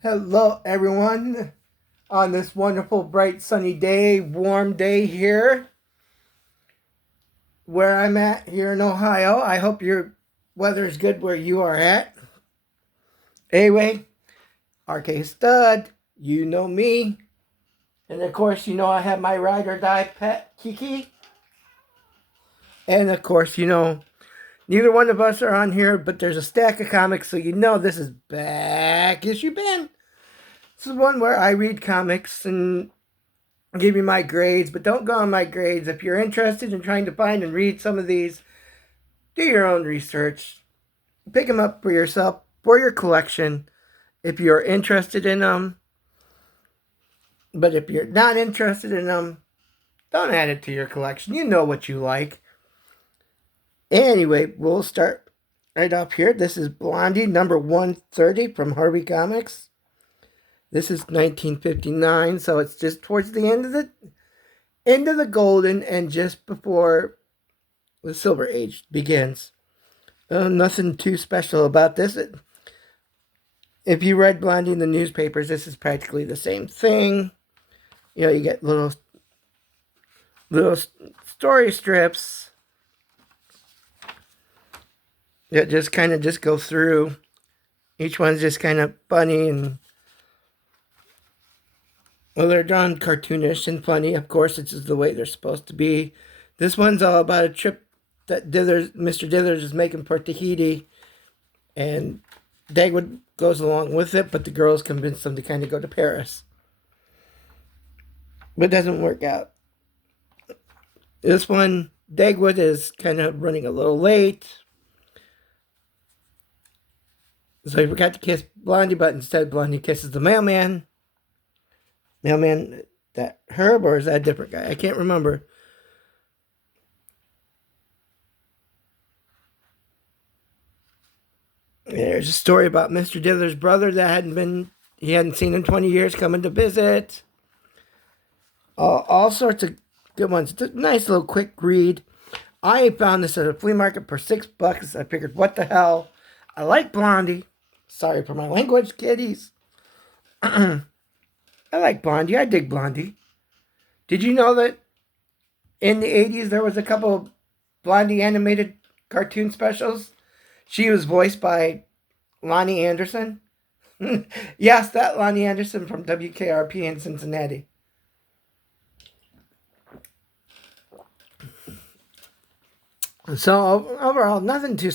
Hello, everyone, on this wonderful, bright, sunny day, warm day here, where I'm at here in Ohio. I hope your weather is good where you are at. Anyway, RK Stud, you know me. And of course, you know I have my ride or die pet, Kiki. And of course, neither one of us are on here, but there's a stack of comics, so you know this is back issue bin. This is one where I read comics and give you my grades, but don't go on my grades. If you're interested in trying to find and read some of these, do your own research. Pick them up for yourself, for your collection, if you're interested in them. But if you're not interested in them, don't add it to your collection. You know what you like. Anyway, we'll start right up here. This is Blondie, number 130 from Harvey Comics. This is 1959, so it's just towards the end of the golden and just before the Silver Age begins. Nothing too special about this. If you read Blondie in the newspapers, this is practically the same thing. You get little story strips that just kind of just go through. Each one's just kind of funny and, well, they're done cartoonish and funny. Of course, it's just the way they're supposed to be. This one's all about a trip that Mr. Dithers is making for Tahiti, and Dagwood goes along with it, but the girls convince them to kind of go to Paris. But it doesn't work out. This one, Dagwood is kind of running a little late. So he forgot to kiss Blondie, but instead Blondie kisses the mailman. Mailman, that Herb, or is that a different guy? I can't remember. There's a story about Mr. Dither's brother that he hadn't seen in 20 years coming to visit. All sorts of good ones. It's a nice little quick read. I found this at a flea market for $6. I figured, what the hell? I like Blondie. Sorry for my language, kiddies. I like Blondie. I dig Blondie. Did you know that in the 80s there was a couple of Blondie animated cartoon specials? She was voiced by Lonnie Anderson. Yes, that Lonnie Anderson from WKRP in Cincinnati. So overall, nothing too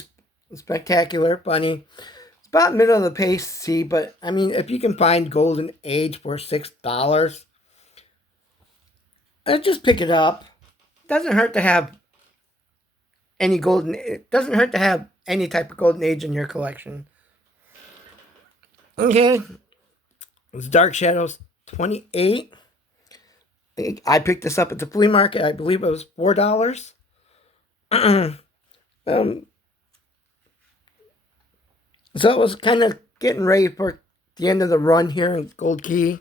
spectacular, funny. It's about middle of the pace, see, but I mean, if you can find Golden Age for $6, just pick it up. It doesn't hurt to have it doesn't hurt to have any type of Golden Age in your collection. Okay, it's Dark Shadows 28. I picked this up at the flea market. I believe it was $4. So it was kind of getting ready for the end of the run here in Gold Key.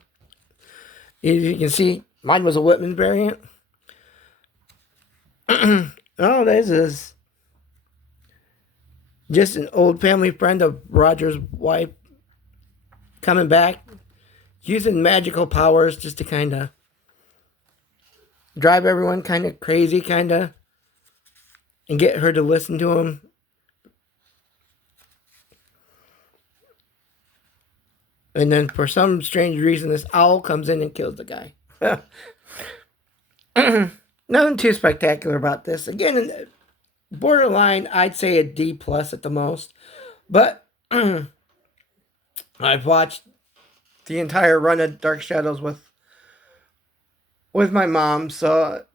You can see, mine was a Whitman variant. Oh, this is just an old family friend of Roger's wife coming back, using magical powers just to kind of drive everyone kind of crazy, and get her to listen to him. And then for some strange reason, this owl comes in and kills the guy. Nothing too spectacular about this. Again, borderline, I'd say a D plus at the most. But I've watched the entire run of Dark Shadows with my mom, so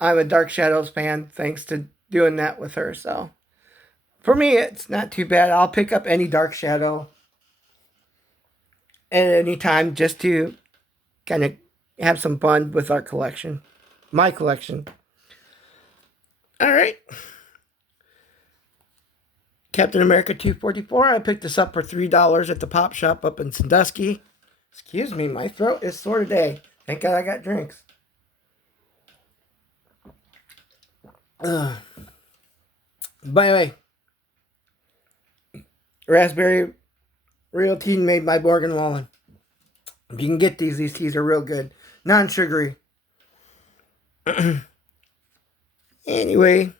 I'm a Dark Shadows fan thanks to doing that with her. So for me, it's not too bad. I'll pick up any Dark Shadow at any time just to kind of have some fun with our collection. My collection. All right. Captain America 244. I picked this up for $3 at the Pop Shop up in Sandusky. Excuse me, my throat is sore today. Thank God I got drinks. By the way, raspberry Real tea made by Morgan Wallen. If you can get these teas are real good. Non-sugary. Anyway,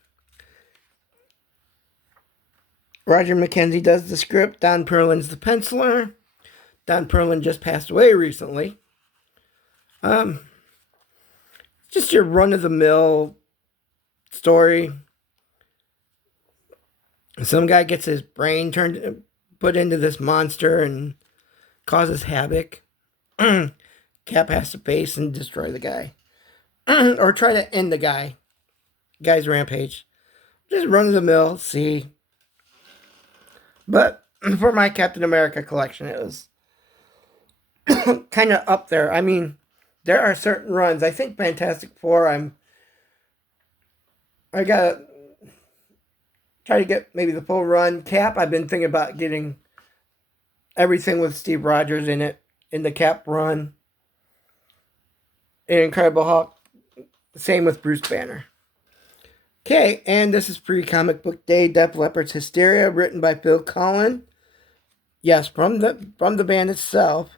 Roger McKenzie does the script. Don Perlin's the penciler. Don Perlin just passed away recently. Just your run-of-the-mill story. Some guy gets his brain put into this monster and causes havoc. Cap has to face and destroy the guy. Or try to end the guy's rampage. Just run-of-the-mill, see. But for my Captain America collection, it was kind of up there. I mean, there are certain runs. I think Fantastic Four, I gotta try to get maybe the full run. Cap, I've been thinking about getting everything with Steve Rogers in it, in the Cap run. And Incredible Hulk, same with Bruce Banner. Okay, and this is pre-comic book day, Def Leppard's Hysteria, written by Phil Collin. Yes, from the band itself.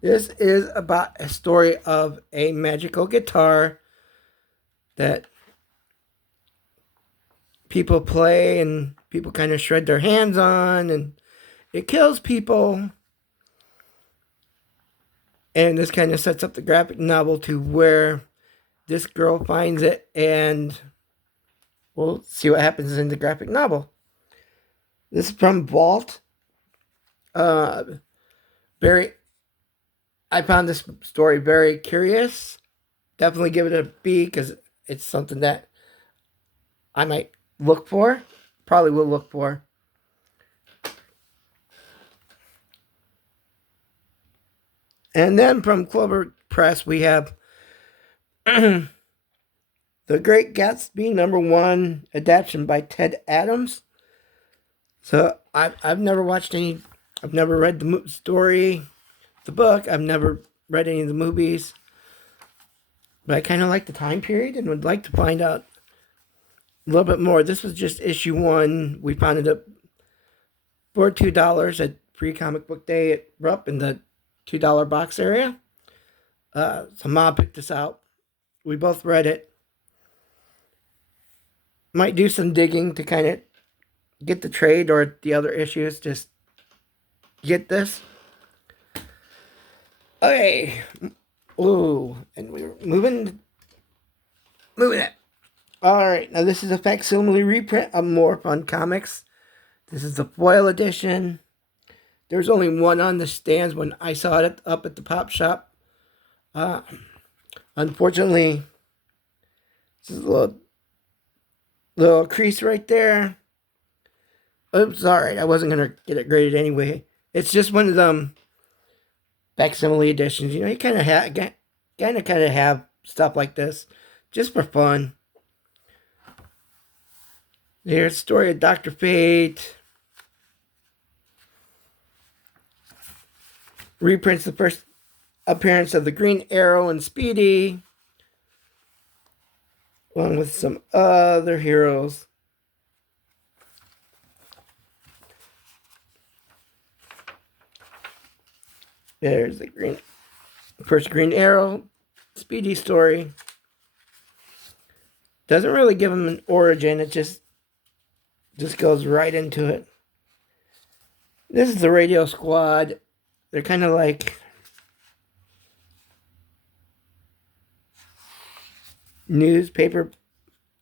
This is about a story of a magical guitar that people play and people kind of shred their hands on, and it kills people. And this kind of sets up the graphic novel to where this girl finds it, and we'll see what happens in the graphic novel. This is from Vault. I found this story very curious. Definitely give it a B because it's something that I might look for. Probably will look for. And then from Clover Press, we have The Great Gatsby #1 adaptation by Ted Adams. So I've never watched any. I've never read the story, the book. I've never read any of the movies. But I kind of like the time period and would like to find out a little bit more. This was just issue 1. We found it up for $2 at Free Comic Book Day at Rupp in the $2 box area. So Mom picked this out. We both read it. Might do some digging to kind of get the trade or the other issues. Just get this. Okay. Ooh, and we're moving it. Alright, now this is a facsimile reprint of More Fun Comics. This is the foil edition. There's only one on the stands when I saw it up at the pop shop. Unfortunately, this is a little crease right there. Oops, alright, I wasn't going to get it graded anyway. It's just one of them facsimile editions. You know, you kind of have stuff like this just for fun. Here's the story of Dr. Fate. Reprints the first appearance of the Green Arrow and Speedy, along with some other heroes. There's the first Green Arrow, Speedy story. Doesn't really give him an origin. It just goes right into it. This is the Radio Squad. They're kind of like newspaper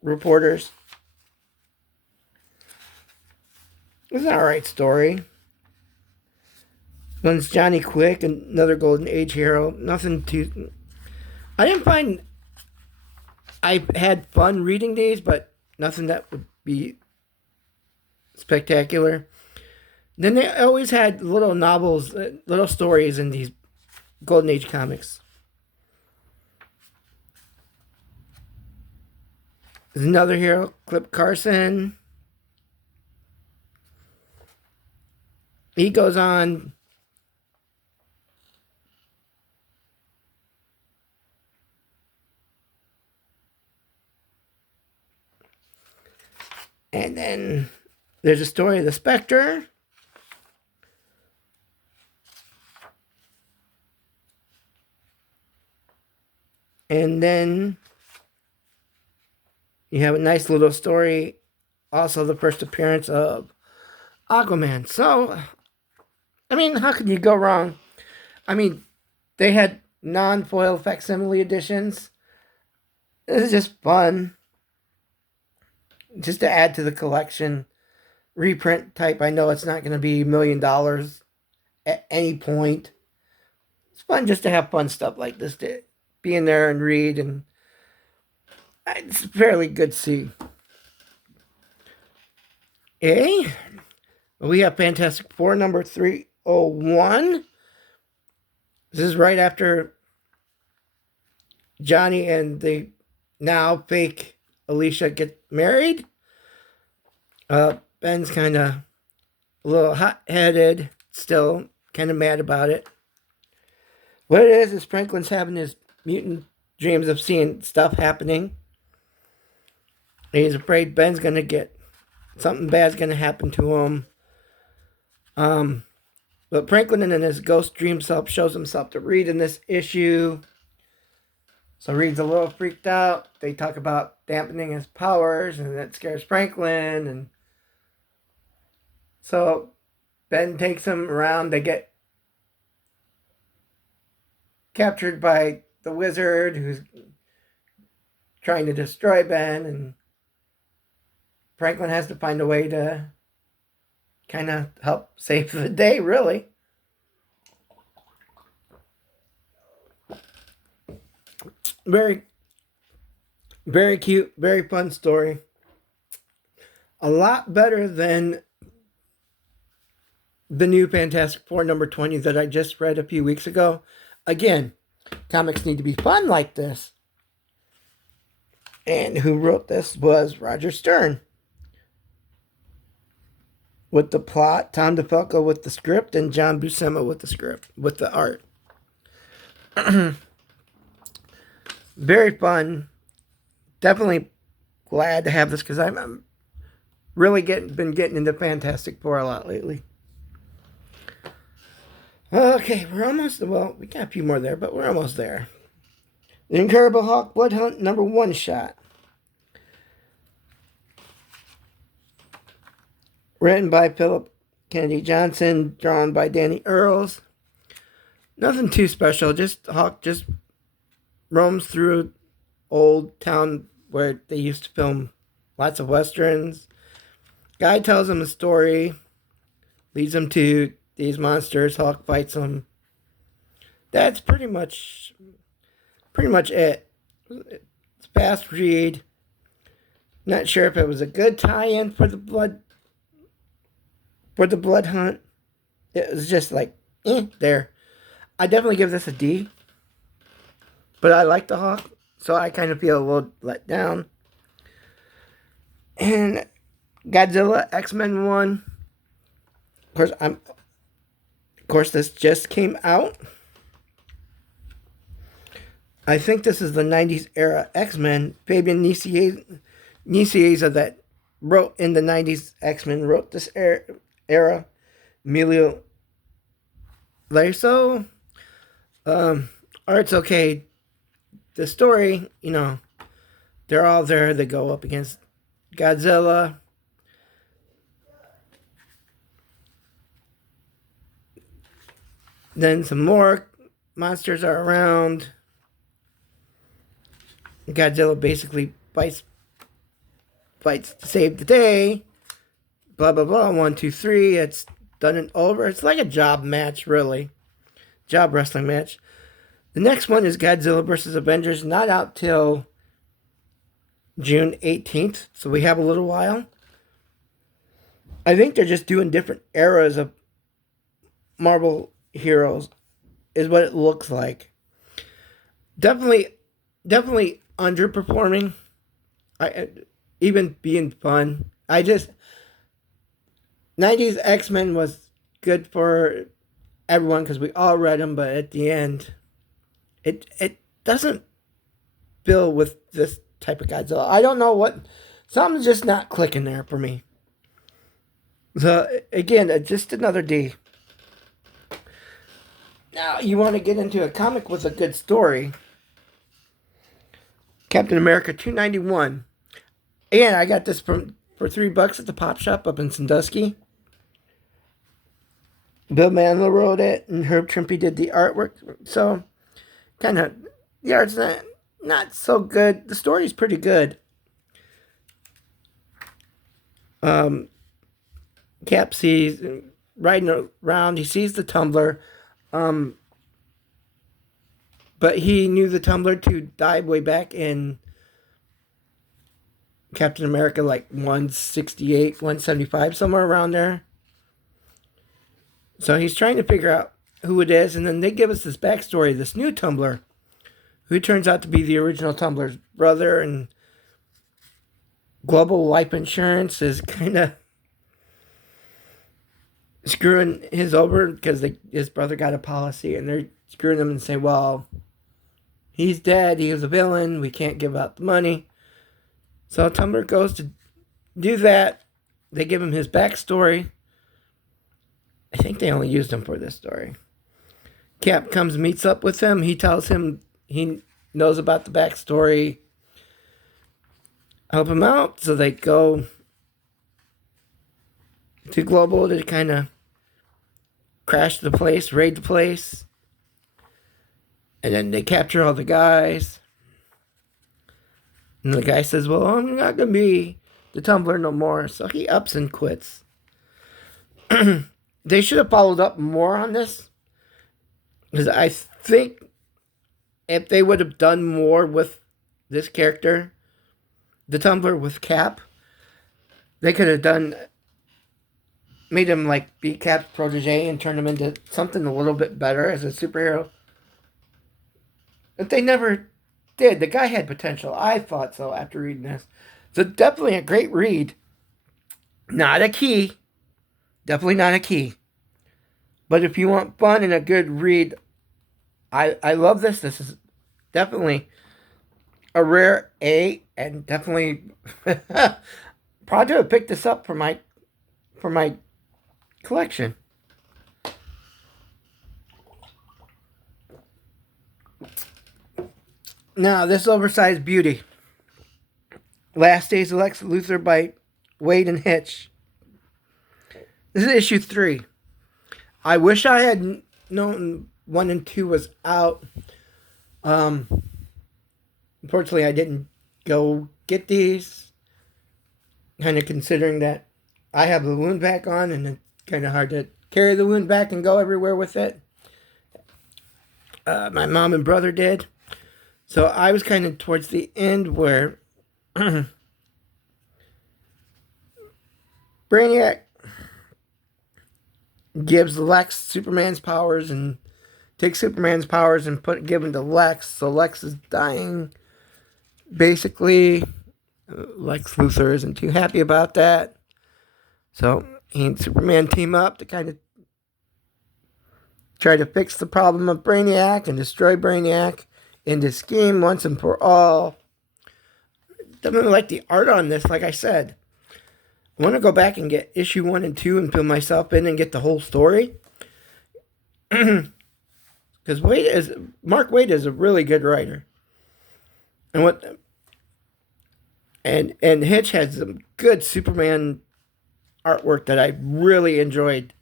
reporters. It's an alright story. One's Johnny Quick, another Golden Age hero. Nothing too... I didn't find... I had fun reading these, but nothing that would be spectacular. Then they always had little novels, little stories in these Golden Age comics. There's another hero, Clip Carson. He goes on... And then there's a story of the Spectre. And then you have a nice little story. Also, the first appearance of Aquaman. So, I mean, how could you go wrong? I mean, they had non-foil facsimile editions. This is just fun. Just to add to the collection. Reprint type. I know it's not going to be $1 million at any point. It's fun just to have fun stuff like this. To be in there and read. And it's fairly good to see. We have Fantastic Four number 301. This is right after Johnny and the now fake Alicia get married. Ben's kind of a little hot-headed, still kind of mad about it. What it is Franklin's having his mutant dreams of seeing stuff happening. And he's afraid Ben's going to get something bad's going to happen to him. But Franklin in his ghost dream self shows himself to Reed in this issue. So Reed's a little freaked out. They talk about dampening his powers, and that scares Franklin. And so Ben takes him around. They get captured by the wizard who's trying to destroy Ben, and Franklin has to find a way to kind of help save the day, really. Very, very cute, very fun story. A lot better than the new Fantastic Four number 20 that I just read a few weeks ago. Again, comics need to be fun like this. And who wrote this was Roger Stern. With the plot, Tom DeFalco with the script, and John Buscema with the script, with the art. Very fun. Definitely glad to have this because I'm really been getting into Fantastic Four a lot lately. Okay, we're almost, well, we got a few more there, but we're almost there. The Incredible Hulk Blood Hunt number 1 shot. Written by Philip Kennedy Johnson, drawn by Danny Earls. Nothing too special, just Hulk just roams through old town where they used to film lots of westerns. Guy tells him a story, leads him to these monsters. Hulk fights them. That's pretty much it. It's a fast read. Not sure if it was a good tie-in for the blood hunt. It was just like there. I definitely give this a D. But I like the Hawk, so I kind of feel a little let down. And Godzilla X-Men 1. Of course, this just came out. I think this is the 90s era X-Men. Fabian Nicieza that wrote in the 90s X-Men wrote this era. Emilio Laso. Art's okay. The story, they're all there. They go up against Godzilla. Then some more monsters are around. Godzilla basically fights to save the day. Blah, blah, blah. 1, 2, 3. It's done and over. It's like a job match, really. Job wrestling match. The next one is Godzilla vs. Avengers. Not out till June 18th. So we have a little while. I think they're just doing different eras of Marvel heroes. Is what it looks like. Definitely underperforming. Even being fun. 90s X-Men was good for everyone because we all read them, but at the end, it doesn't feel with this type of Godzilla. I don't know what, something's just not clicking there for me. So again, just another D. Now you want to get into a comic with a good story. Captain America 291. And I got this for $3 at the pop shop up in Sandusky. Bill Manlow wrote it, and Herb Trimpe did the artwork. So, kind of, the art's not so good. The story's pretty good. Cap sees, riding around, he sees the tumbler. But he knew the tumbler to die way back in Captain America, like 168, 175, somewhere around there. So he's trying to figure out who it is, and then they give us this backstory, this new tumbler, who turns out to be the original tumbler's brother, and Global Life Insurance is kind of screwing his over because his brother got a policy, and they're screwing him and say, well, he's dead, he was a villain, we can't give out the money. So Tumbler goes to do that. They give him his backstory. I think they only used him for this story. Cap comes, meets up with him. He tells him he knows about the backstory. Help him out. So they go to Global to kind of crash the place, raid the place. And then they capture all the guys. And the guy says, well, I'm not going to be the Tumbler no more. So he ups and quits. They should have followed up more on this. Because I think if they would have done more with this character, the Tumbler with Cap, they could have made him like be Cap's protege and turned him into something a little bit better as a superhero. But they never did. The guy had potential. I thought so after reading this. So definitely a great read. Not a key. Definitely not a key. But if you want fun and a good read, I love this. This is definitely a rare A, and definitely proud to have picked this up for my collection. Now, this oversized beauty. Last Days of Lex Luthor by Wade and Hitch. This is issue 3. I wish I had known 1 and 2 was out. Unfortunately, I didn't go get these. Kind of considering that I have the wound vac on, and it's kind of hard to carry the wound vac and go everywhere with it. My mom and brother did. So I was kind of towards the end where Brainiac gives Lex Superman's powers and takes Superman's powers and give them to Lex. So Lex is dying. Basically, Lex Luthor isn't too happy about that. So he and Superman team up to kind of try to fix the problem of Brainiac and destroy Brainiac in the scheme once and for all. Definitely like the art on this, like I said. I want to go back and get issue 1 and 2 and fill myself in and get the whole story. Because Mark Waid is a really good writer. And Hitch had some good Superman artwork that I really enjoyed.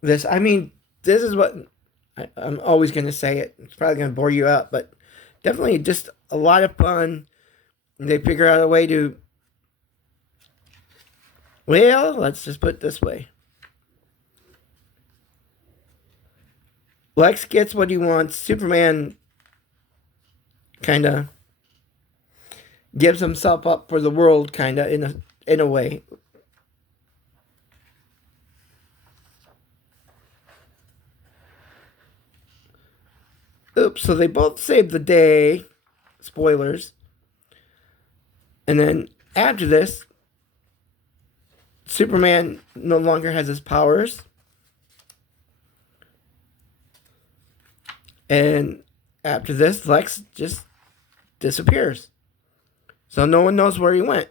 This is what I'm always going to say it. It's probably going to bore you out, but definitely just a lot of fun. They figure out a way to, well, let's just put it this way. Lex gets what he wants. Superman kind of gives himself up for the world, kind of, in a way. Oops, so they both save the day. Spoilers. And then after this, Superman no longer has his powers. And after this, Lex just disappears. So no one knows where he went.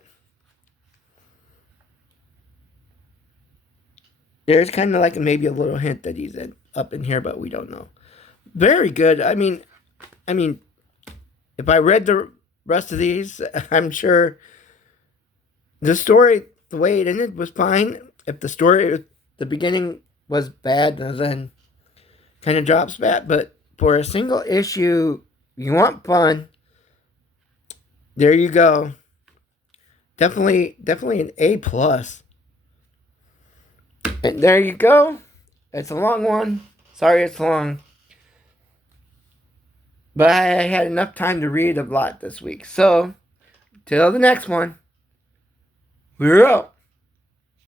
There's kind of like maybe a little hint that he's up in here, but we don't know. Very good. I mean, if I read the rest of these. I'm sure the story, the way it ended, was fine. If the story, the beginning was bad, then kind of drops back. But for a single issue, you want fun. There you go. Definitely an A plus. And there you go. It's a long one. Sorry it's long. But I had enough time to read a lot this week. So, till the next one, we're out.